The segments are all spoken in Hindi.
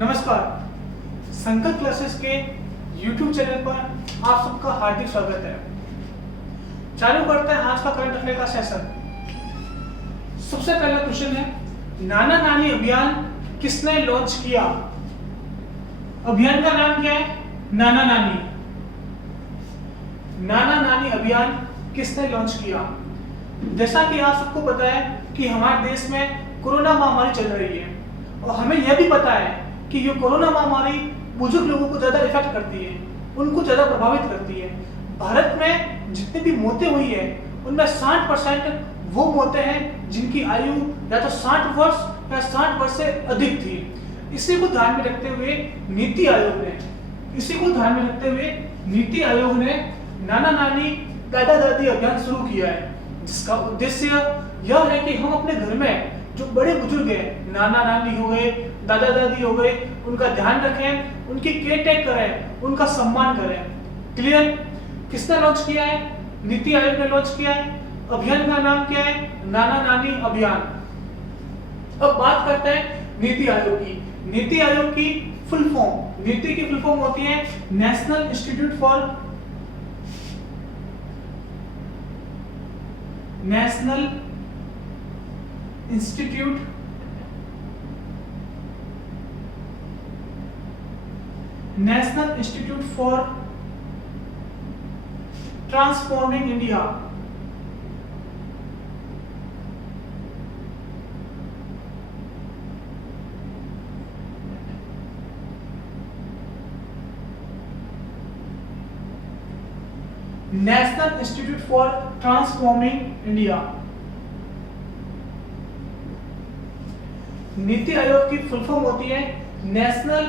नमस्कार, संकल्प क्लासेस के YouTube चैनल पर आप सबका हार्दिक स्वागत है। चालू करते हैं आज का करंट अफेयर का सेशन। सबसे पहला क्वेश्चन है, नाना नानी अभियान किसने लॉन्च किया? अभियान का नाम क्या है? नाना नानी। नाना नानी अभियान किसने लॉन्च किया? जैसा कि आप सबको पता है कि हमारे देश में कोरोना महामारी चल रही है और हमें यह भी पता है कि ये कोरोना महामारी बुजुर्ग लोगों को ज्यादा इफेक्ट करती है, उनको ज्यादा प्रभावित करती है। भारत में जितनी भी मौतें हुई है उनमें 60% वो मौतें हैं जिनकी आयु या तो 60 वर्ष या 60 वर्ष से अधिक थी। इसी को ध्यान में रखते हुए नीति आयोग ने नाना नानी दादा दादी अभियान शुरू किया है, जिसका उद्देश्य यह है कि हम अपने घर में जो बड़े बुजुर्ग हैं, नाना नानी हो गए, दादा दादी हो गए, उनका ध्यान रखें, उनकी केयर टेक करें, उनका सम्मान करें। क्लियर? किसने लॉन्च किया है? नीति आयोग ने लॉन्च किया है। अभियान का नाम क्या है? नाना नानी अभियान। अब बात करते हैं नीति आयोग की। नीति आयोग की फुल फॉर्म, नीति की फुल फॉर्म होती है national institute for transforming India. National institute for transforming India. NITI Aayog की फुल फॉर्म होती है national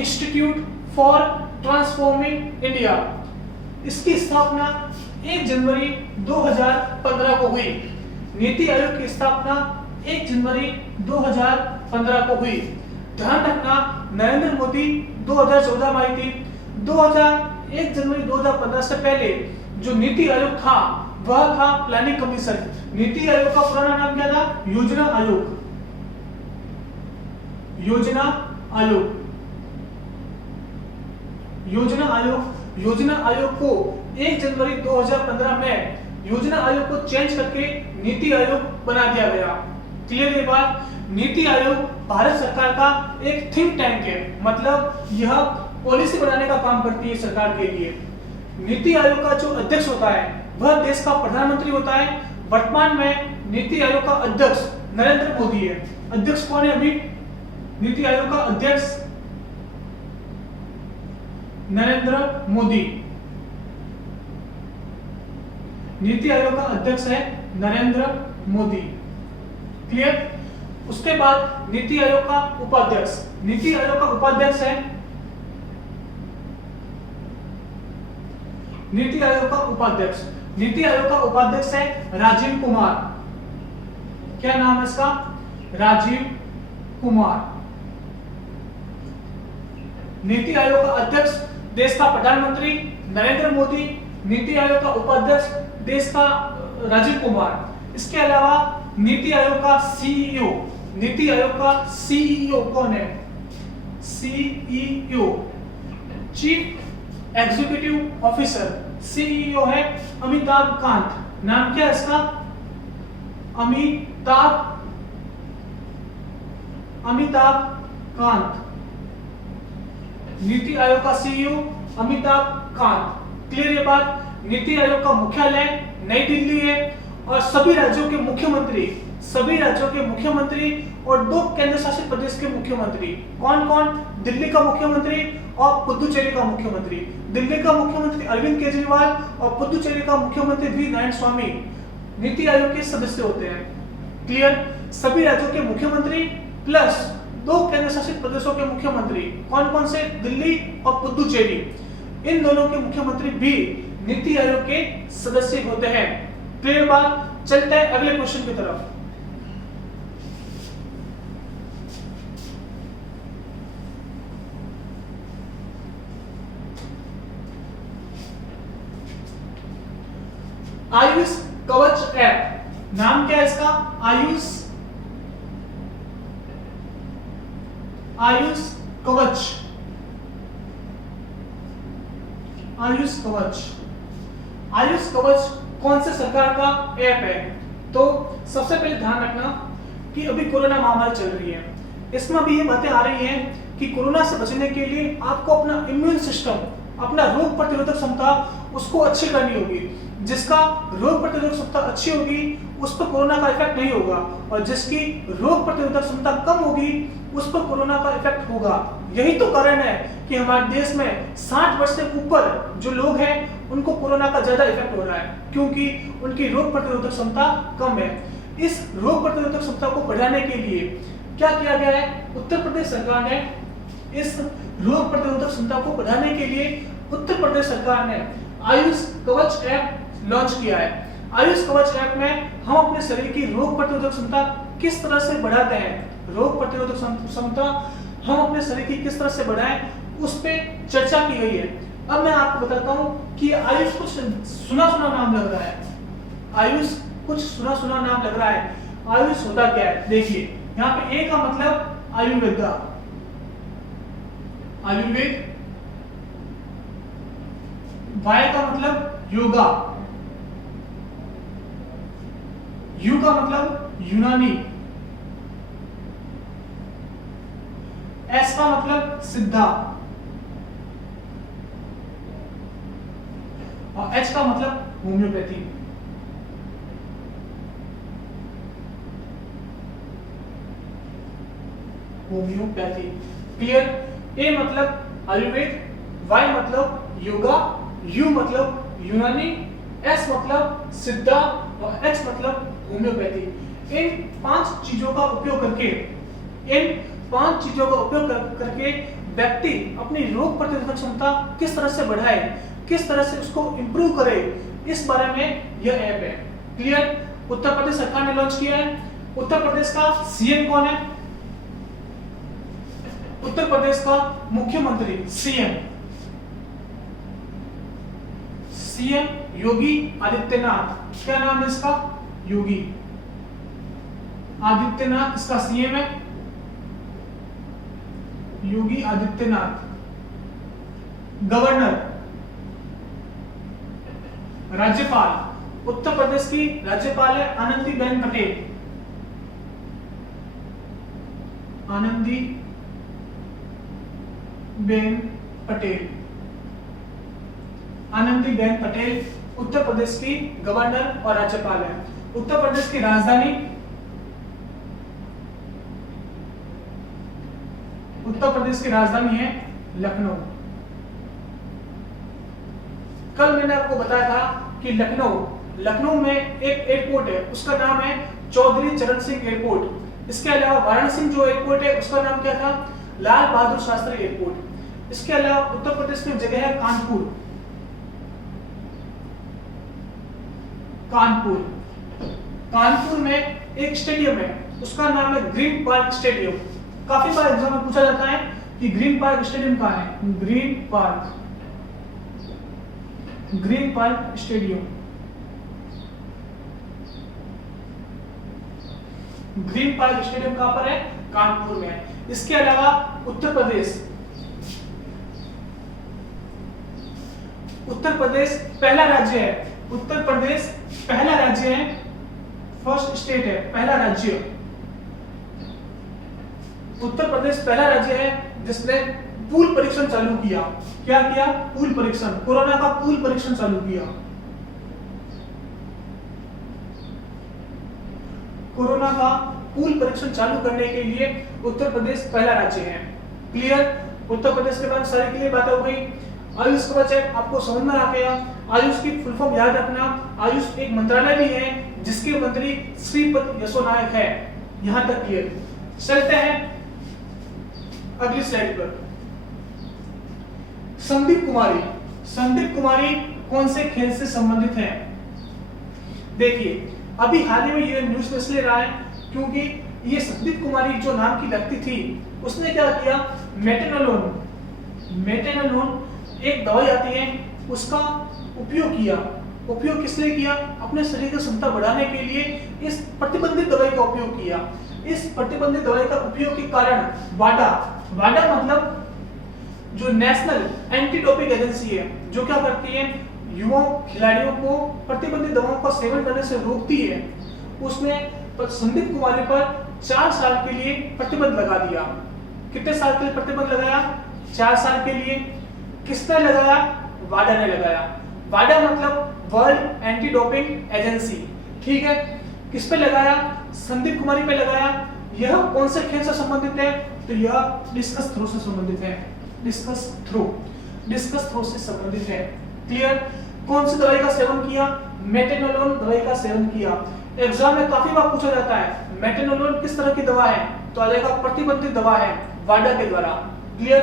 institute for transforming India. इसकी स्थापना 1 जनवरी 2015 को हुई। नीति आयोग की स्थापना 1 जनवरी 2015 को हुई। ध्यान रखना, नरेंद्र मोदी 2014 में आई थी। 1 जनवरी 2015 से पहले जो नीति आयोग था वह था प्लानिंग कमीशन। नीति आयोग का पुराना नाम क्या था? योजना आयोग। योजना आयोग को 1 जनवरी 2015 में योजना आयोग को चेंज करके नीति आयोग बना दिया गया। क्लियर ये बात? नीति आयोग भारत सरकार का एक थिंक टैंक है, मतलब यह पॉलिसी बनाने का काम करती है सरकार के लिए। नीति आयोग का जो अध्यक्ष होता है वह देश का प्रधानमंत्री होता है। वर्तमान में नीति आयोग का अध्यक्ष नरेंद्र मोदी है। अध्यक्ष कौन है अभी? नीति आयोग का अध्यक्ष नरेंद्र मोदी। नीति आयोग का अध्यक्ष है नरेंद्र मोदी। क्लियर? उसके बाद नीति आयोग का उपाध्यक्ष, नीति आयोग का उपाध्यक्ष है नीति आयोग का उपाध्यक्ष है राजीव कुमार। क्या नाम है इसका? राजीव कुमार। नीति आयोग का अध्यक्ष देश का प्रधानमंत्री नरेंद्र मोदी। नीति आयोग का उपाध्यक्ष देश का राजीव कुमार। इसके अलावा नीति आयोग का सीईओ, नीति आयोग का सीईओ कौन है? CEO, chief executive officer, CEO है अमिताभ कांत। नाम क्या है इसका? अमिताभ कांत। नीति आयोग का सीईओ अमिताभ कांत। क्लियर ये बात? नीति आयोग का मुख्यालय नई दिल्ली है और सभी राज्यों के मुख्यमंत्री और 2 केंद्र शासित प्रदेश के मुख्यमंत्री कौन कौन? दिल्ली का मुख्यमंत्री और पुदुचेरी का मुख्यमंत्री। दिल्ली का मुख्यमंत्री अरविंद केजरीवाल और पुदुचेरी का मुख्यमंत्री वी नारायण स्वामी नीति आयोग के सदस्य होते हैं। क्लियर? सभी राज्यों के मुख्यमंत्री प्लस 2 केंद्र शासित प्रदेशों के मुख्यमंत्री कौन कौन से? दिल्ली और पुदुचेरी। इन दोनों के मुख्यमंत्री भी नीति आयोग के सदस्य होते हैं। क्लियर बात? चलते हैं अगले क्वेश्चन की तरफ। आयुष कवच ऐप, नाम क्या है इसका? आयुष कवच, आयुष कवच। आयुष कवच कौन से सरकार का ऐप है? तो सबसे पहले ध्यान रखना कि अभी कोरोना महामारी चल रही है, इसमें भी ये बातें आ रही हैं कि कोरोना से बचने के लिए आपको अपना इम्यून सिस्टम, अपना रोग प्रतिरोधक क्षमता उसको अच्छी करनी होगी। जिसका रोग प्रतिरोधक क्षमता अच्छी होगी उस पर कोरोना का इफेक्ट नहीं होगा, और जिसकी रोग प्रतिरोधक क्षमता कम होगी उस पर कोरोना का इफेक्ट होगा। यही तो कारण है कि हमारे देश में 60 वर्ष से ऊपर जो लोग हैं उनको कोरोना का ज्यादा इफेक्ट हो रहा है, क्योंकि उनकी रोग प्रतिरोधक क्षमता कम है। इस रोग प्रतिरोधक क्षमता को बढ़ाने के लिए क्या किया गया है? उत्तर प्रदेश सरकार ने इस रोग प्रतिरोधक क्षमता को बढ़ाने के लिए उत्तर प्रदेश सरकार ने आयुष कवच ऐप लॉन्च किया है। आयुष कवच ऐप में हम अपने शरीर की रोग प्रतिरोधक क्षमता किस तरह से बढ़ाते हैं, रोग प्रतिरोधक क्षमता हम अपने शरीर की किस तरह से बढ़ाएं, उस पे चर्चा की गई है। अब मैं आपको बताता हूं कि आयुष कुछ सुना सुना नाम लग रहा है, आयुष कुछ सुना सुना नाम लग रहा है। आयुष होता क्या है? देखिए यहाँ पे ए का मतलब आयुर्वेदा, आयुर्वेद, वाय का मतलब योगा, यू का मतलब यूनानी, एस का मतलब सिद्धा, और एच का मतलब होम्योपैथी। Homeopathy clear? ए मतलब आयुर्वेद, वाई मतलब योगा, यू मतलब यूनानी, एस मतलब सिद्धा और एच मतलब होम्योपैथी। इन 5 चीजों का उपयोग करके व्यक्ति अपनी रोग प्रतिरोधक क्षमता किस तरह से बढ़ाए, किस तरह से उसको इंप्रूव करे, इस बारे में यह ऐप है। क्लियर? उत्तर प्रदेश सरकार ने लॉन्च किया है। उत्तर प्रदेश का सीएम कौन है? उत्तर प्रदेश का मुख्यमंत्री सीएम योगी आदित्यनाथ। क्या नाम है इसका? योगी आदित्यनाथ इसका सीएम है, योगी आदित्यनाथ। गवर्नर, राज्यपाल, उत्तर प्रदेश की राज्यपाल है आनंदीबेन पटेल, आनंदीबेन पटेल। आनंदीबेन पटेल उत्तर प्रदेश की गवर्नर और राज्यपाल है। उत्तर प्रदेश की राजधानी, उत्तर प्रदेश की राजधानी है लखनऊ। कल मैंने आपको बताया था कि लखनऊ में एक एयरपोर्ट है, उसका नाम है चौधरी चरण सिंह एयरपोर्ट। इसके अलावा वाराणसी जो एयरपोर्ट है उसका नाम क्या था? लाल बहादुर शास्त्री एयरपोर्ट। इसके अलावा उत्तर प्रदेश में जगह है कानपुर में एक स्टेडियम है, उसका नाम है ग्रीन पार्क स्टेडियम। काफी बार एग्जाम में पूछा जाता है कि ग्रीन पार्क स्टेडियम कहाँ है? Green park stadium, green park stadium कहां पर है? कानपुर में है। इसके अलावा उत्तर प्रदेश पहला राज्य है, उत्तर प्रदेश पहला राज्य है, फर्स्ट स्टेट है, पहला राज्य। उत्तर प्रदेश पहला राज्य है जिसने पूल परीक्षण चालू किया। क्या किया? पूल परीक्षण, कोरोना का पूल परीक्षण चालू किया। कोरोना का पूल परीक्षण चालू करने के लिए उत्तर प्रदेश पहला राज्य है। क्लियर? उत्तर प्रदेश के बाद सारी क्लियर बातें हो गई। आयुष कवच ऐप आपको समझ में आ गया। आयुष की फुल फॉर्म याद रखना। आयुष एक मंत्रालय भी है जिसके मंत्री श्रीपद यसो नायक है। यहां तक क्लियर? चलते हैं अगली स्लाइड पर। संदीप कुमारी कौन से खेल से संबंधित है? देखिए अभी हाल ही में ये न्यूज में इसलिए रहा है क्योंकि ये संदीप कुमारी जो नाम की व्यक्ति थी उसने क्या किया? मेटेनोलोन एक दवाई आती है उसका उपयोग किया। उपयोग किस लिए किया? अपने शरीर की क्षमता बढ़ाने के लिए इस प्रतिबंधित दवाई का उपयोग किया। इस प्रतिबंधित दवाई का उपयोग के कारण वाडा मतलब जो नेशनल एंटी डोपिंग एजेंसी है, जो क्या करती है, युवा खिलाड़ियों को प्रतिबंधित दवाओं का सेवन करने से रोकती है, उसने संदीप कुमारी पर 4 साल के लिए प्रतिबंध लगा दिया। कितने साल के लिए प्रतिबंध लगाया? 4 साल के लिए। किसने लगाया? वाडा ने लगाया। वाडा मतलब वर्ल्ड एंटी डोपिंग एजेंसी, ठीक है। किस पे लगाया? संदीप कुमारी पे लगाया। यह कौन से खेल से संबंधित है? तो यह डिस्कस थ्रो से संबंधित है। डिस्कस थ्रो से संबंधित है। क्लियर? कौन सी दवाई का सेवन किया? मेटेनोलोन दवाई का सेवन किया। एग्जाम में काफी बार पूछा जाता है मेटेनोलोन किस तरह की दवा है, तो आ जाएगा प्रतिबंधित दवा है वाडा के द्वारा। क्लियर?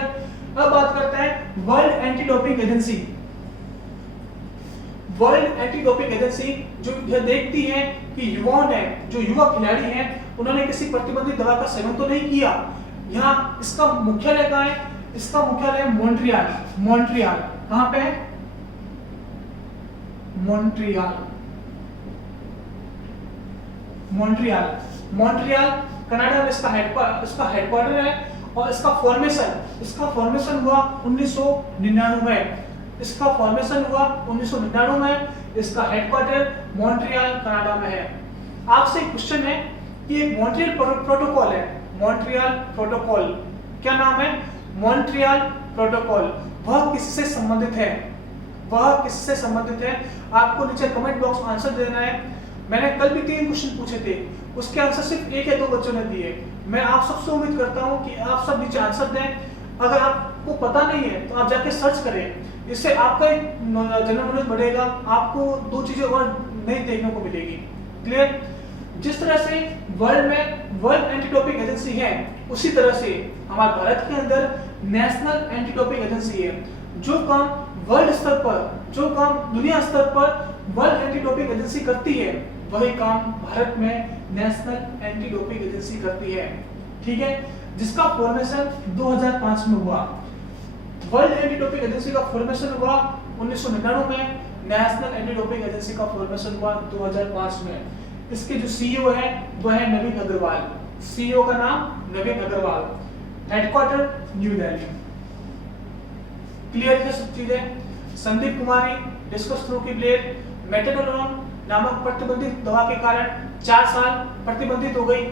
अब बात करते हैं world anti doping agency. World anti doping agency जो यह देखती है कि युवाओं ने, जो युवा खिलाड़ी हैं, उन्होंने किसी प्रतिबंधित दवा का सेवन तो नहीं किया। यहाँ इसका मुख्यालय कहाँ है? इसका मुख्यालय मॉन्ट्रियल। मॉन्ट्रियल कहाँ पे है? मॉन्ट्रियल कनाडा में इसका हेडक्वार्टर है। और इसका फॉर्मेशन हुआ 1999 में। इसका फॉर्मेशन हुआ 1999 में। इसका हेडक्वार्टर मॉन्ट्रियल कनाडा में है। आपसे एक क्वेश्चन है कि एक मॉन्ट्रियल प्रोटोकॉल है। मॉन्ट्रियल प्रोटोकॉल क्या नाम है? Montreal protocol. वह किससे संबंधित है? आपको नीचे कमेंट बॉक्स में आंसर देना है। मैंने कल भी 3 क्वेश्चन पूछे थे, उसके आंसर सिर्फ 1 या 2 बच्चों ने दिए। मैं आप सबसे उम्मीद करता हूं कि आप सब नीचे आंसर दें। अगर आपको पता नहीं है तो आप जाके सर्च करें, इससे आपका एक जनरल नॉलेज बढ़ेगा। आपको 2 चीजें और नई देखने को मिलेगी। क्लियर? जिस तरह से वर्ल्ड में वर्ल्ड एंटी डोपिंग एजेंसी है, उसी तरह से हमारे भारत के अंदर नेशनल एंटी डोपिंग एजेंसी है। जो काम वर्ल्ड स्तर पर, जो काम दुनिया स्तर पर वर्ल्ड एंटी डोपिंग एजेंसी करती है, वही काम भारत में नेशनल एंटी डोपिंग एजेंसी करती है। ठीक है? जिसका फॉर्मेशन 2005 में हुआ। वर्ल्ड एंटी डोपिंग एजेंसी का फॉर्मेशन हुआ 1999 में। नेशनल एंटी डोपिंग एजेंसी का फॉर्मेशन हुआ 2005 में। इसके जो सीईओ है वह है नवीन अग्रवाल। सीईओ का नाम नवीन अग्रवाल। हेडक्वार्टर न्यू दिल्ली। क्लियर है सब चीजें? संदीप कुमारी डिस्कस थ्रू की ब्लेड मेटेनोलोन नामक प्रतिबंधित दवा के कारण 4 साल प्रतिबंधित हो गई।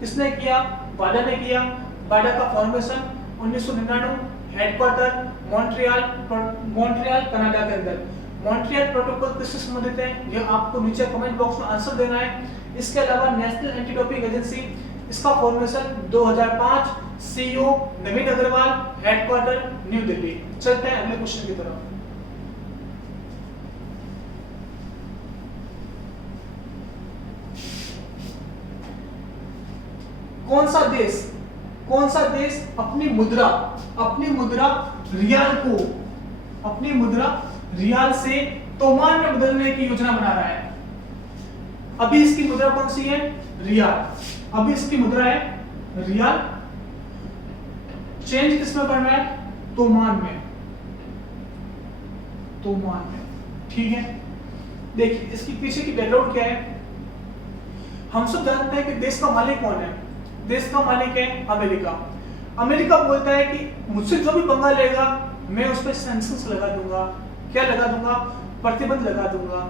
किसने किया? वाडा ने किया। वाडा का फॉर्मेशन 1999, हेडक्वार्टर मॉन्ट्रियल कनाडा के अंदर। मॉन्ट्रियल प्रोटोकॉल किससे संबंधित है, यह आपको नीचे कमेंट बॉक्स में आंसर देना है। इसके अलावा नेशनल एंटी डोपिंग एजेंसी, इसका फॉर्मेशन 2005, सीईओ नवीन अग्रवाल, हेडक्वार्टर न्यू दिल्ली। चलते हैं अगले क्वेश्चन की तरफ। कौन सा देश अपनी मुद्रा रियाल से तोमान में बदलने की योजना बना रहा है? अभी इसकी मुद्रा कौन सी है? रियाल। अभी इसकी मुद्रा है रियाल। चेंज किसमें करना है? तोमान में। ठीक है? देखिए इसकी पीछे की बैकग्राउंड क्या है। हम सब जानते हैं कि देश का मालिक कौन है। देश का मालिक है अमेरिका। अमेरिका बोलता है कि मुझसे जो भी पंगा लेगा मैं उस पर सैंक्शंस लगा दूंगा। क्या लगा दूंगा? प्रतिबंध लगा दूंगा।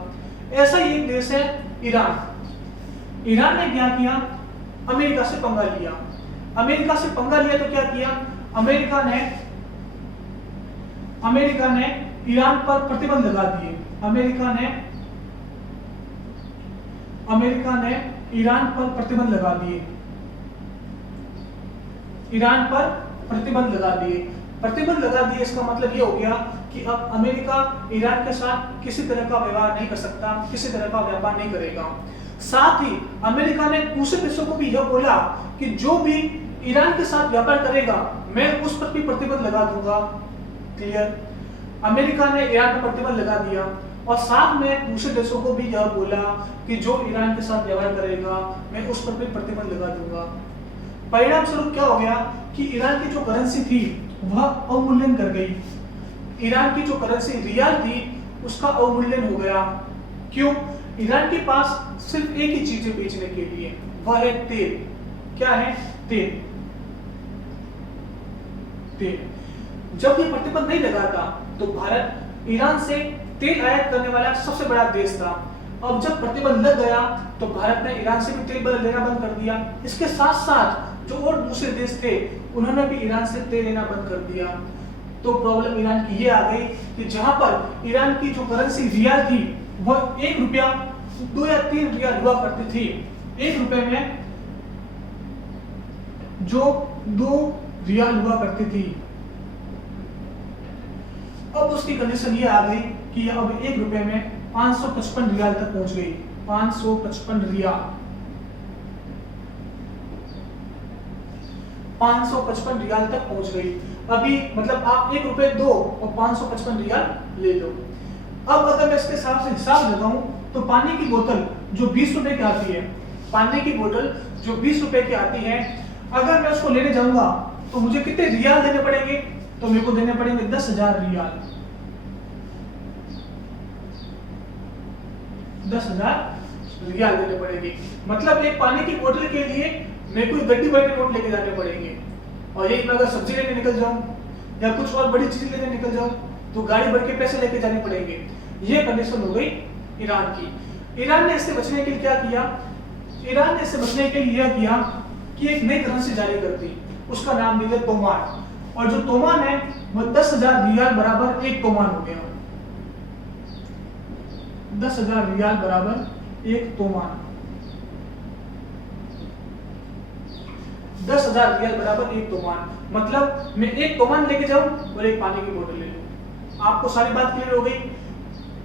ऐसा ही एक देश है ईरान। ईरान ने क्या किया? अमेरिका से पंगा लिया। अमेरिका से पंगा लिया तो क्या किया? अमेरिका ने ईरान पर प्रतिबंध लगा दिए। अमेरिका ने ईरान पर प्रतिबंध लगा दिए। प्रतिबंध लगा दिए इसका मतलब ये हो गया कि अब अमेरिका ईरान के साथ किसी तरह का व्यवहार नहीं कर सकता, किसी तरह का व्यापार नहीं करेगा। साथ ही अमेरिका ने दूसरे देशों को भी यह बोला कि जो भी ईरान के साथ व्यापार करेगा मैं उस पर भी प्रतिबंध लगा दूंगा। क्लियर? अमेरिका ने ईरान पर प्रतिबंध लगा दिया और साथ में दूसरे देशों को भी यह बोला कि जो ईरान के साथ व्यवहार करेगा मैं उस पर भी प्रतिबंध लगा दूंगा। परिणाम स्वरूप क्या हो गया कि ईरान की जो करेंसी थी वह अवमूल्यन कर गई। ईरान की जो करेंसी रियाल थी उसका अवमूल्यन हो गया। क्यों? ईरान के पास सिर्फ एक ही चीज है बेचने के लिए, वह है तेल। क्या है? तेल। तेल। जब ये प्रतिबंध नहीं लगा था तो भारत ईरान से तेल आयात करने वाला सबसे बड़ा देश था। अब जब प्रतिबंध लग गया तो भारत ने ईरान से भी तेल लेना बंद कर दिया। इसके साथ साथ जो और दूसरे देश थे उन्होंने भी ईरान से तेल लेना बंद कर दिया। तो प्रॉब्लम ईरान की ये आ गई कि जहां पर ईरान की जो करेंसी रियाल थी वह 1 रुपया 2 या 3 रियाल हुआ करती थी। 1 रुपए में जो 2 रियाल हुआ करती थी, अब उसकी कंडीशन ये आ गई कि अब 1 रुपए में 555 रियाल तक पहुंच गई। 555 रियाल, 555 रियाल तक पहुंच गई। अभी मतलब आप 1 रुपए दो और 555 रियाल ले लो। अब अगर मैं इसके हिसाब से हिसाब लगाऊं तो पानी की बोतल जो 20 रुपए की आती है, पानी की बोतल जो 20 रुपए की आती है, अगर मैं उसको लेने जाऊंगा तो मुझे कितने रियाल देने पड़ेंगे? तो मेरे को देने पड़ेंगे 10,000 रियाल। 10,000 रियाल देने पड़ेंगे। मतलब एक पानी की बोतल के लिए मेरे को गड्डी भर के नोट लेके जाने पड़ेंगे। और यही मैं अगर सब्जी लेने निकल जाऊं या कुछ और बड़ी चीज लेने निकल जाऊं तो गाड़ी भर के पैसे लेके जाने पड़ेंगे। ये कंडीशन हो गई ईरान की। ईरान ने इससे बचने के लिए क्या किया? ईरान ने इससे बचने के लिए यह किया कि एक नई करेंसी जारी कर दी, उसका नाम दिया तोमान। और जो तोमान है वह 10,000 रियाल बराबर 1 तोमान हो गया। 10,000 रियाल बराबर 1 तोमान। 10,000 रियाल बराबर 1 तोमान। मतलब मैं 1 तोमान लेके जाऊं और एक पानी की बोतल ले लूं। आपको सारी बात क्लियर हो गई?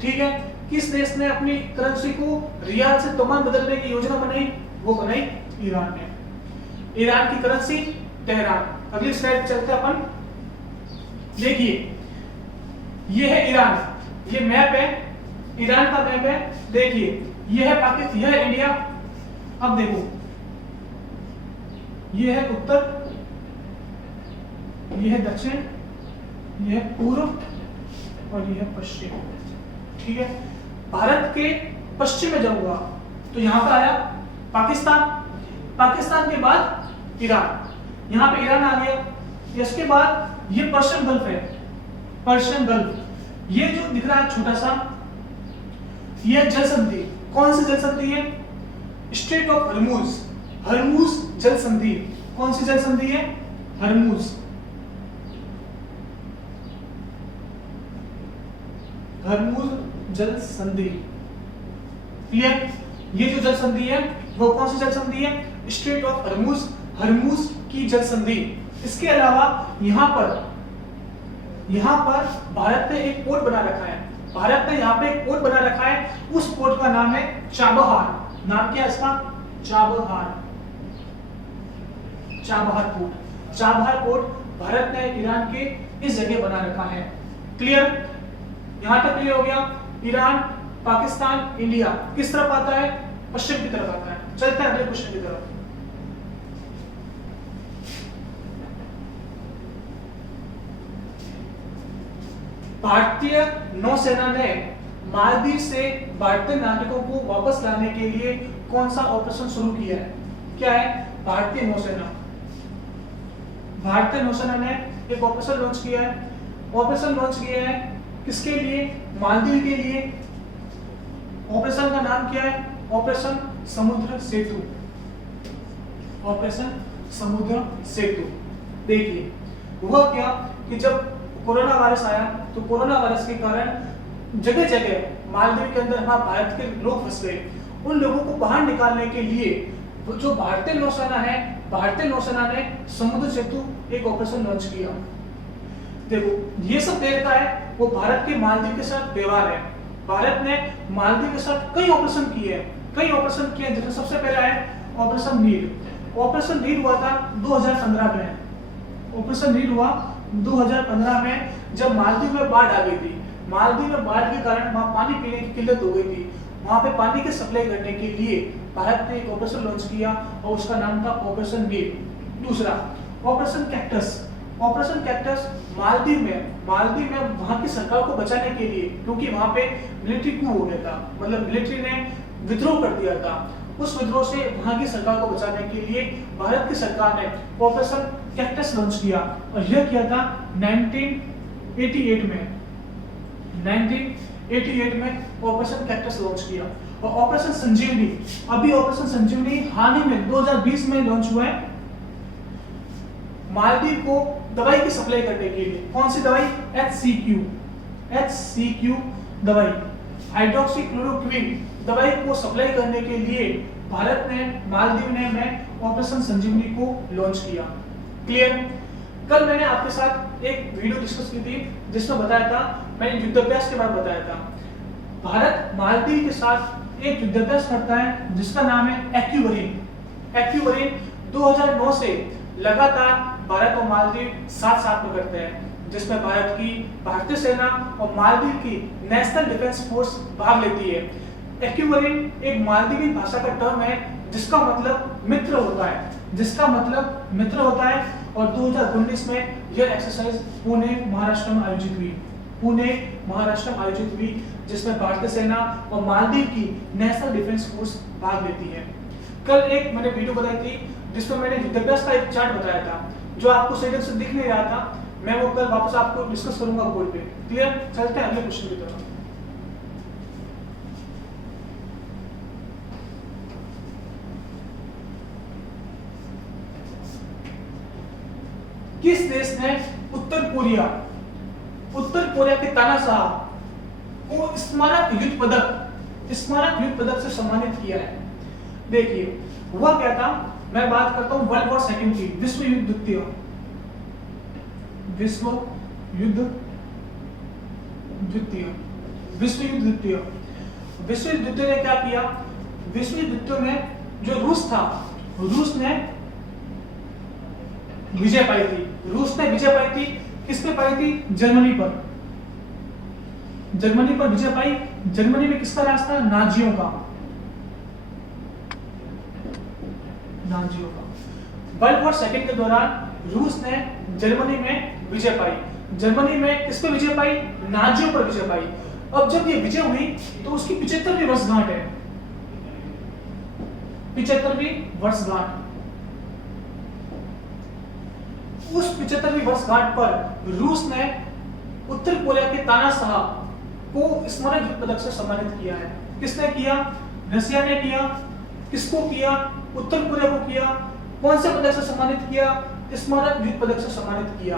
ठीक है। किस देश ने अपनी करेंसी को रियाल से तोमान बदलने की योजना बनाई? वो बनाई ईरान ने। ईरान की करेंसी तेहरान। अगली स्लाइड चलते अपन। देखिए ये है ईरान, ये मैप है, ईरान का मैप है। देखिए ये है पाकिस्तान, यह है इंडिया। अब देखो ये है उत्तर, ये है दक्षिण, ये है पूर्व और ये है पश्चिम। ठीक है। भारत के पश्चिम में जाऊंगा तो यहाँ पे आया पाकिस्तान, पाकिस्तान के बाद ईरान, यहाँ पे ईरान आ गया। इसके बाद ये पर्शियन गल्फ है, पर्शियन गल्फ। ये जो दिख रहा है छोटा सा, ये जल संधि। कौन सी जल संधि है? स्ट्रेट ऑफ हर्मुज, हर्मुज जल संधि। कौन सी जल संधि है? हर्मुज, हर्मुज जल संधि। क्लियर? ये जो जल संधि है वो कौन सी जल संधि है? स्ट्रेट ऑफ हर्मुज, हर्मुज की जल संधि। इसके अलावा यहाँ पर भारत ने एक पोर्ट बना रखा है। भारत ने यहाँ पे एक पोर्ट बना रखा है, उस पोर्ट का नाम है चाबहार। नाम क्या है इसका? Chabahar, Chabahar port. Chabahar port Bharat ने ईरान के इस जगह बना रखा है। क्लियर? यहां तक क्लियर हो गया? ईरान, पाकिस्तान, इंडिया किस तरफ आता है? पश्चिम की तरफ आता है। चलते हैं अगले क्वेश्चन की तरफ। भारतीय नौसेना ने मालदीव से भारतीय नागरिकों को वापस लाने के लिए कौन सा ऑपरेशन शुरू किया है? क्या है? भारतीय नौसेना, भारतीय नौसेना ने एक ऑपरेशन लॉन्च किया है। ऑपरेशन लॉन्च किया है किसके लिए? मालदीव के लिए। ऑपरेशन का नाम क्या है? ऑपरेशन समुद्र सेतु, ऑपरेशन समुद्र सेतु। देखिए हुआ क्या कि जब कोरोना वायरस आया तो कोरोना वायरस के कारण जगह जगह मालदीव के अंदर वहां भारत के लोग फंस गए। उन लोगों को बाहर निकालने के लिए जो भारतीय नौसेना है, भारतीय नौसेना ने समुद्र सेतु एक ऑपरेशन लॉन्च किया। देखो ये सब देखता है वो भारत के मालदीव के साथ व्यवहार है। भारत ने मालदीव के साथ कई ऑपरेशन किए हैं, कई ऑपरेशन किए हैं। जिसमें सबसे पहला है ऑपरेशन नील। ऑपरेशन नील हुआ था 2015 में। ऑपरेशन नील हुआ 2015 में जब मालदीव में बाढ़ आ गई थी। मालदीव में बाढ़ के कारण वहां पानी पीने की किल्लत हो गई थी। वहां पे पानी की सप्लाई करने के लिए भारत ने एक ऑपरेशन लॉन्च किया और उसका नाम था ऑपरेशन नील। दूसरा operation cactus. Operation cactus Maldives में वहां की सरकार को बचाने के लिए, क्योंकि वहां पे मिलिट्री कू हो गया था, मतलब मिलिट्री ने विद्रोह कर दिया था। उस विद्रोह से वहां की सरकार को बचाने के लिए भारत की सरकार ने ऑपरेशन कैक्टस लॉन्च किया, और यह किया था 1988 में। 1988 में ऑपरेशन कैक्टस लॉन्च किया। और ऑपरेशन संजीवनी, अभी ऑपरेशन संजीवनी हाल ही में 2020 में लॉन्च हुआ है मालदीव को दवाई की सप्लाई करने के लिए। कौन सी दवाई? HCQ दवाई, हाइड्रोक्सीक्लोरोक्विन दवाई को सप्लाई करने के लिए भारत ने, मालदीव ने ऑपरेशन संजीवनी को लॉन्च किया। क्लियर? कल मैंने आपके साथ एक वीडियो डिस्कस की थी जिसमें बताया था, मैंने युद्धाभ्यास के बारे में बताया था। भारत मालदीव के साथ एक युद्धाभ्यास करता है जिसका नाम है एक्यूवरीन। एक्यूवरीन 2009 से लगातार भारत और मालदीव साथ में करते हैं, जिसमें भारतीय सेना और मालदीव की नेशनल डिफेंस फोर्स भाग लेती है। एक्यूवरीन एक मालदीवी भाषा का टर्म है जिसका मतलब मित्र होता है, और 2019 में यह एक्सरसाइज पुणे महाराष्ट्र में आयोजित हुई जिसमें भारतीय सेना और मालदीव की नेशनल डिफेंस फोर्स भाग लेती है। कल एक मैंने वीडियो बनाई थी जिसमें मैंने युद्धाभ्यास का एक चार्ट बताया था जो आपको सही ढंग से दिख नहीं रहा था। मैं वो कल वापस आपको डिस्कस करूंगा बोर्ड पे। क्लियर? चलते हैं अगले क्वेश्चन की तरफ। किस देश ने उत्तर कोरिया के तानाशाह को स्मारक युद्ध पदक से सम्मानित किया है? देखिए हुआ क्या था, मैं बात करता हूं वर्ल्ड वॉर सेकंड की, विश्व युद्ध द्वितीय ने क्या किया? विश्व युद्ध द्वितीय में जो रूस था, रूस ने विजय पाई थी। किस पे पाई थी? जर्मनी पर विजय पाई। जर्मनी में किसका राज था? नाजियों का। वर्ल्ड वॉर सेकंड के दौरान रूस ने जर्मनी में विजय पाई। जर्मनी में किस पे विजय पाई? नाजियों पर विजय पाई। अब जब ये विजय हुई तो उसकी 75वीं वर्षगांठ है। 75वीं वर्षगांठ। उस 75वीं वर्षगांठ पर रूस ने उत्तर कोरिया के तानाशाह को स्मारक युद्ध पदक से सम्मानित किया है। किसने किया? रशिया ने किया। किसको किया? उत्तर कोरिया को किया। कौन से पदक से सम्मानित किया? स्मारक युद्ध पदक से सम्मानित किया।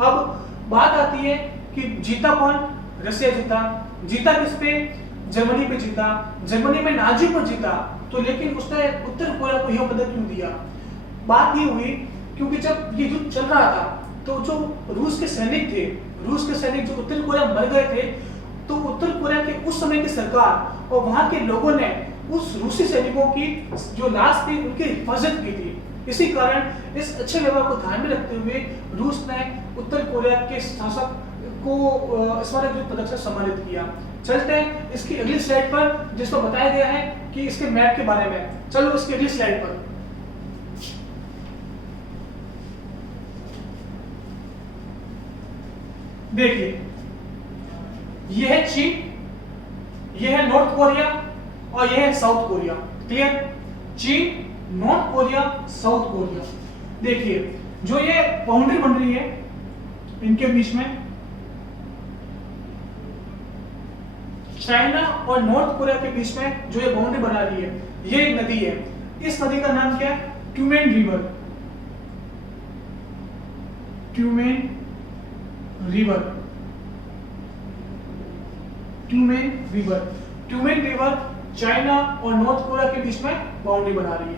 अब बात आती है कि जीता कौन? रशिया जीता किस पे? जर्मनी पे जीता। जर्मनी में नाजी पर जीता, तो लेकिन उसने उत्तर कोरिया को यह पदक क्यों दिया? बात ये हुई क्योंकि जब ये युद्ध चल रहा था तो जो रूस के सैनिक जो उत्तर कोरिया मर गए थे, तो उत्तर कोरिया के उस समय की सरकार और वहां के लोगों ने उस रूसी सैनिकों की जो लाश थी उनकी हिफाजत की थी। इसी कारण इस अच्छे व्यवहार को ध्यान में रखते हुए रूस ने उत्तर कोरिया के शासक को स्मारक युद्ध पदक से सम्मानित किया। चलते हैं इसकी अगली स्लाइड पर जिसमें बताया गया है कि इसके मैप के बारे में। चलो इसकी अगली स्लाइड पर। देखिए यह है चीन, यह है नॉर्थ कोरिया और यह है साउथ कोरिया। क्लियर? चीन, नॉर्थ कोरिया, साउथ कोरिया। देखिए जो ये बाउंड्री बन रही है इनके बीच में, चाइना और नॉर्थ कोरिया के बीच में जो ये बाउंड्री बना रही है, ये एक नदी है। इस नदी का नाम क्या है? Tyumen river. Tyumen river China और नॉर्थ कोरिया के बीच में बाउंड्री बना रही है।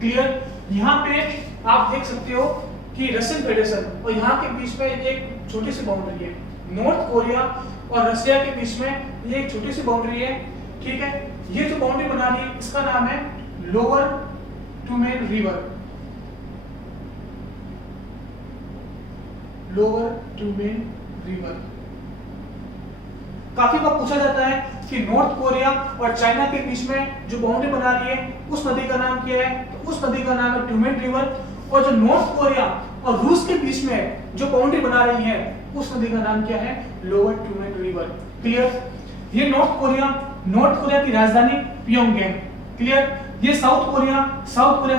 क्लियर? यहाँ पे आप देख सकते हो कि रशियन फेडरेशन और यहाँ के बीच में एक छोटी सी बाउंड्री है। नॉर्थ कोरिया और रशिया के बीच में ये एक छोटी सी बाउंड्री है। ठीक है? ये जो बाउंड्री बना रही है इसका नाम है लोअर ट्यूमेन रिवर। काफी बार पूछा जाता है कि नॉर्थ कोरिया और चाइना के बीच में जो बाउंड्री बना रही है उस नदी का नाम क्या है? तो उस नदी का नाम है ट्यूमेन रिवर। और जो नॉर्थ कोरिया और रूस के बीच में जो बाउंड्री बना रही है उस नदी का नाम क्या है? Lower Tyumen river. क्लियर? ये नॉर्थ कोरिया की राजधानी प्योंगयांग। क्लियर? ये साउथ कोरिया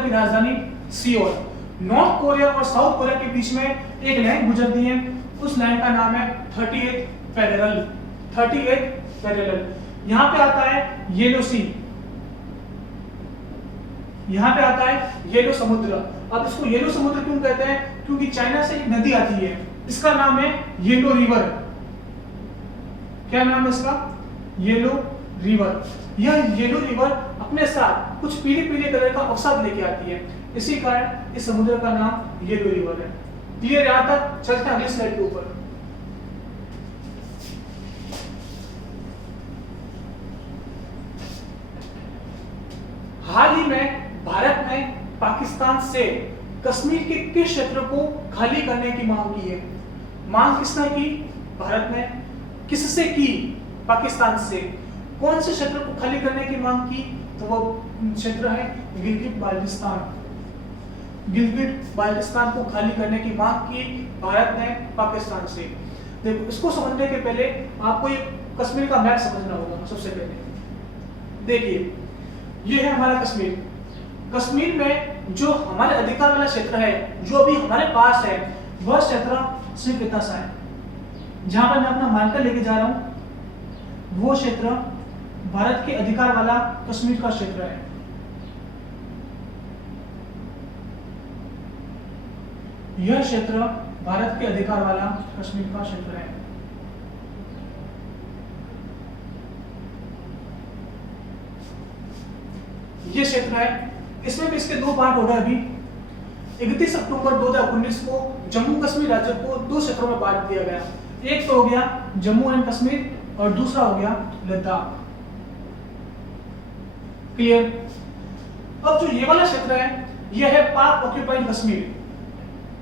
की राजधानी सियोल। नॉर्थ कोरिया और साउथ कोरिया के बीच में एक लाइन गुजरती है, उस लाइन का नाम है 38th पैरेलल। 38th parallel. यहाँ पे आता है येलो सी, यहाँ पे आता है येलो समुद्र। अब इसको येलो समुद्र क्यों कहते हैं? क्योंकि चाइना से एक नदी आती है, इसका नाम है येलो रिवर। क्या नाम है इसका? Yellow river. यह येलो रिवर अपने साथ कुछ पीले पीले कलर का अवसाद लेके आती है, इसी कारण इस समुद्र का नाम येलो रिवर है। क्लियर? यहां तक। चलते हैं अगली स्लाइड के ऊपर। हाल ही में भारत ने पाकिस्तान से कश्मीर के किस क्षेत्र को खाली करने की मांग की है? मांग किसने की? भारत ने। किससे की? पाकिस्तान से। कौन से क्षेत्र को खाली करने की मांग की? तो वो क्षेत्र है गिलगित बाल्टिस्तान। गिलगित बाल्टिस्तान को खाली करने की मांग की भारत ने पाकिस्तान से। देखो, इसको समझने के पहले आपको ये कश्मीर का मैप समझना होगा। सबसे पहले देखिए, ये है हमारा कश्मीर। कश्मीर में जो हमारे अधिकार वाला क्षेत्र है, जो अभी हमारे पास है, वह क्षेत्र सिर्फ इतना सा है। जहां पर मैं अपना मार्कर लेके जा रहा हूं, वो क्षेत्र भारत के अधिकार वाला कश्मीर का क्षेत्र है। यह क्षेत्र भारत के अधिकार वाला कश्मीर का क्षेत्र है। ये क्षेत्र है। इसमें भी इसके दो पार्ट हो गए। अभी 31 अक्टूबर 2019 को जम्मू कश्मीर राज्य को दो क्षेत्रों में बांट दिया गया। एक तो हो गया जम्मू एंड कश्मीर और दूसरा हो गया लद्दाख। क्लियर? अब जो ये वाला क्षेत्र है, यह है पाक ऑक्यूपाइड कश्मीर।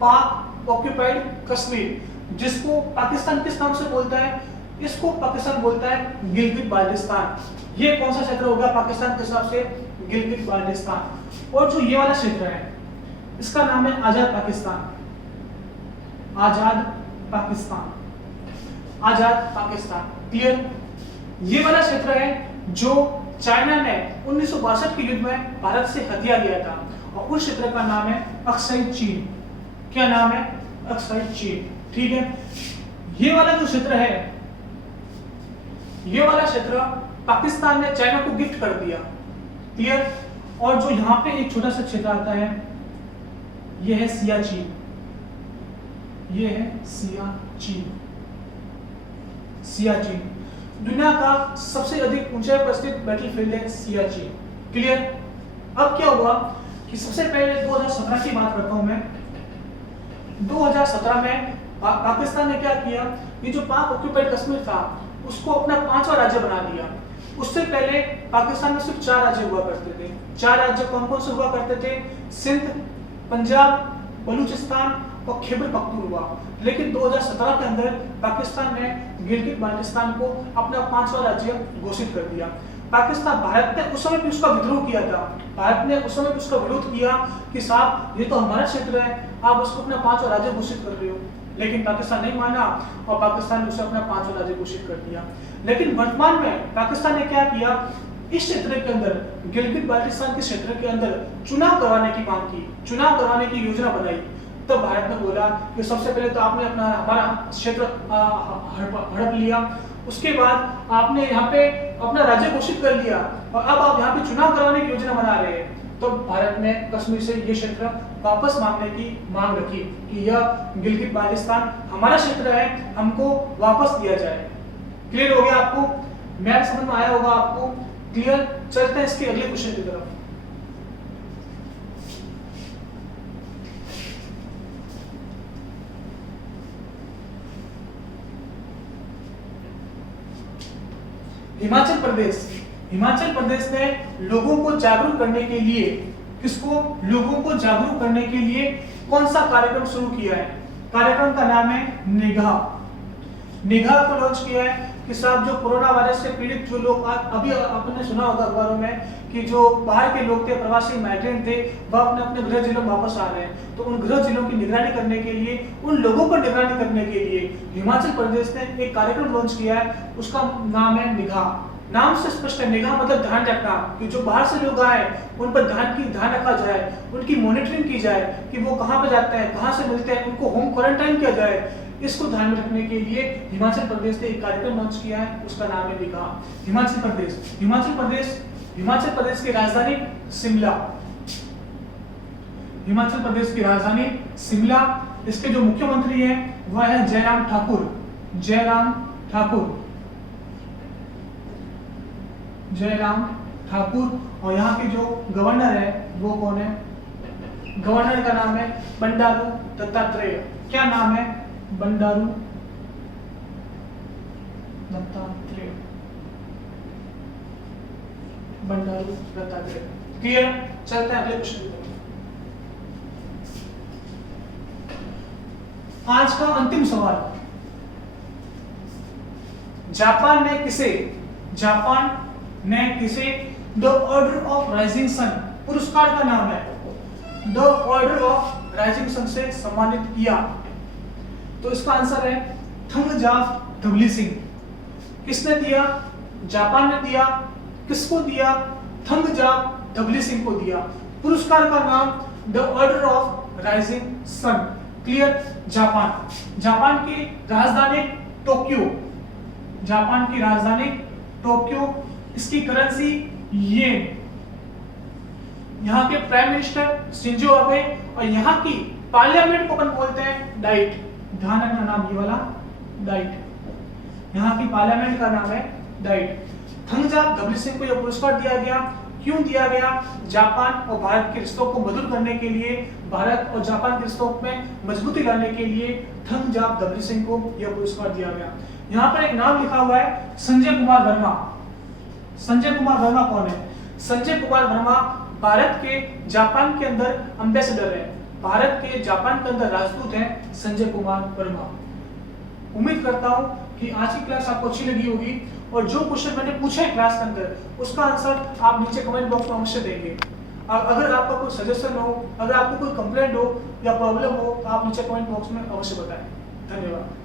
पाक ऑक्यूपाइड कश्मीर, जिसको पाकिस्तान किस नाम से बोलता है? इसको पाकिस्तान बोलता है गिलगित बाल्टिस्तान। ये कौन सा क्षेत्र होगा पाकिस्तान के हिसाब से? गिलगित बाल्टिस्तान। और जो ये वाला क्षेत्र है, इसका नाम है आजाद पाकिस्तान। आजाद पाकिस्तान। आजाद पाकिस्तान। क्लियर? ये वाला क्षेत्र है जो चाइना ने 1962 के युद्ध में भारत से हथिया लिया था, और उस क्षेत्र का नाम है अक्साई चीन। क्या नाम है? अक्साई चीन। ठीक है? ये वाला जो क्षेत्र है, ये वाला क्षेत्र पाकिस्तान ने चाइना को गिफ्ट कर दिया। क्लियर? और जो यहां पे एक छोटा सा क्षेत्र आता है, ये है सियाचिन। ये है सियाचिन। सियाचिन दुनिया का सबसे अधिक ऊंचाई पर स्थित बैटलफील्ड है सियाचिन। क्लियर? अब क्या हुआ कि सबसे पहले 2017 की बात करता हूं मैं। 2017 में पाकिस्तान ने क्या किया? ये जो पाक ऑक्यूपाइड कश्मीर था, उसको अपना 5वां राज्य बना लिया। उससे पहले पाकिस्तान में सिर्फ 4 राज्य हुआ करते थे। 4 राज्य कौन कौन से हुआ करते थे? सिंध, पंजाब, बलूचिस्तान और खैबर पख्तूनख्वा। लेकिन 2017 के अंदर पाकिस्तान ने गिलगित बाल्टिस्तान को अपना 5वां राज्य घोषित कर दिया। पाकिस्तान, भारत ने उस समय भी उसका विद्रोह किया था। भारत ने उस समय भी उसका विरोध किया कि साहब ये तो हमारा क्षेत्र है, आप उसको अपना 5वां राज्य घोषित कर रहे हो। लेकिन पाकिस्तान नहीं माना और पाकिस्तान ने उसे अपना 5वां राज्य घोषित कर दिया। लेकिन वर्तमान में पाकिस्तान ने क्या किया? इस क्षेत्र के अंदर, गिलगित बाल्टिस्तान के क्षेत्र के अंदर चुनाव करवाने की मांग की, चुनाव करवाने की योजना बनाई। तब भारत ने बोला कि सबसे पहले तो आपने अपना हमारा क्षेत्र हड़प लिया, उसके बाद आपने यहाँ पे अपना राज्य घोषित कर लिया और अब आप यहाँ पे चुनाव करवाने की योजना बना रहे हैं। तो भारत ने कश्मीर से ये क्षेत्र वापस मांगने की मांग रखी कि यह गिलगित बाल्टिस्तान हमारा क्षेत्र है, हमको वापस दिया जाए। क्लियर हो गया आपको? मैप समझ में आया होगा आपको? क्लियर? चलते हैं इसके अगले क्वेश्चन की तरफ। हिमाचल प्रदेश। हिमाचल प्रदेश ने लोगों को जागरूक करने के लिए, किसको? लोगों को जागरूक करने के लिए कौन सा कार्यक्रम शुरू किया है? कार्यक्रम का नाम है निगाह। निगाह को लॉन्च किया है कि साहब जो कोरोना वायरस से पीड़ित जो लोग, अभी आपने सुना होगा अखबारों में कि जो बाहर के लोग थे, प्रवासी माइग्रेंट थे, वह अपने अपने गृह जिलों में वापस आ रहे हैं। तो उन गृह जिलों की निगरानी करने के लिए, उन लोगों पर निगरानी करने के लिए हिमाचल प्रदेश ने एक कार्यक्रम लॉन्च किया है, उसका नाम है निगाह। नाम से स्पष्ट है, निगाह मतलब ध्यान रखना, कि जो बाहर से लोग आए उन पर ध्यान रखा जाए, उनकी मॉनिटरिंग की जाए कि वो कहाँ पे जाते हैं, कहाँ से मिलते हैं, उनको होम क्वारंटाइन किया जाए। इसको ध्यान में रखने के लिए हिमाचल प्रदेश ने एक कार्यक्रम लॉन्च किया है, उसका नाम है निगाह। हिमाचल प्रदेश की राजधानी शिमला, हिमाचल प्रदेश की राजधानी शिमला। इसके जो मुख्यमंत्री हैं वह है जयराम ठाकुर, और यहाँ के जो गवर्नर है वो कौन है? गवर्नर का नाम है बंडारू दत्तात्रेय। क्या नाम है? बंडारू दत्तात्रेय। क्लियर? चलते हैं अगले क्वेश्चन पर। आज का अंतिम सवाल, जापान ने किसे the order of rising sun, पुरस्कार का नाम है, the order of rising sun से सम्मानित किया? तो इसका आंसर है थंगजाप दबलिसिंग। किसने दिया? जापान ने दिया। किसको दिया? थंगजाप दबलिसिंग को दिया। पुरस्कार का नाम the order of rising sun. Clear? Japan की राजधानी टोक्यो, इसकी करेंसी येन, यहाँ के प्राइम मिनिस्टर शिंजो आबे, और यहाँ की पार्लियामेंट को अपन बोलते हैं डाइट। ध्यान रखना नाम ये वाला, डाइट। यहाँ की पार्लियामेंट का नाम है डाइट। थंगजाप दबलिसिंग को यह पुरस्कार दिया गया। क्यों दिया गया? जापान और भारत के रिश्तों को मधुर करने के लिए, भारत और जापान के रिश्तों में मजबूती लाने के लिए थंगजाप दबलिसिंग को यह पुरस्कार दिया गया। यहाँ पर एक नाम लिखा हुआ है संजय कुमार वर्मा। संजय कुमार वर्मा कौन है? संजय कुमार वर्मा भारत के जापान के अंदर एम्बेसडर है, भारत के जापान के अंदर राजदूत हैं संजय कुमार वर्मा। उम्मीद करता हूं कि आज की क्लास आपको अच्छी लगी होगी, और जो क्वेश्चन मैंने पूछे हैं क्लास के अंदर उसका आंसर आप नीचे कमेंट बॉक्स में अवश्य देंगे। अगर आपका कोई सजेशन हो, अगर आपको कोई कंप्लेंट हो या प्रॉब्लम हो तो आप नीचे कमेंट बॉक्स में अवश्य बताएं। धन्यवाद।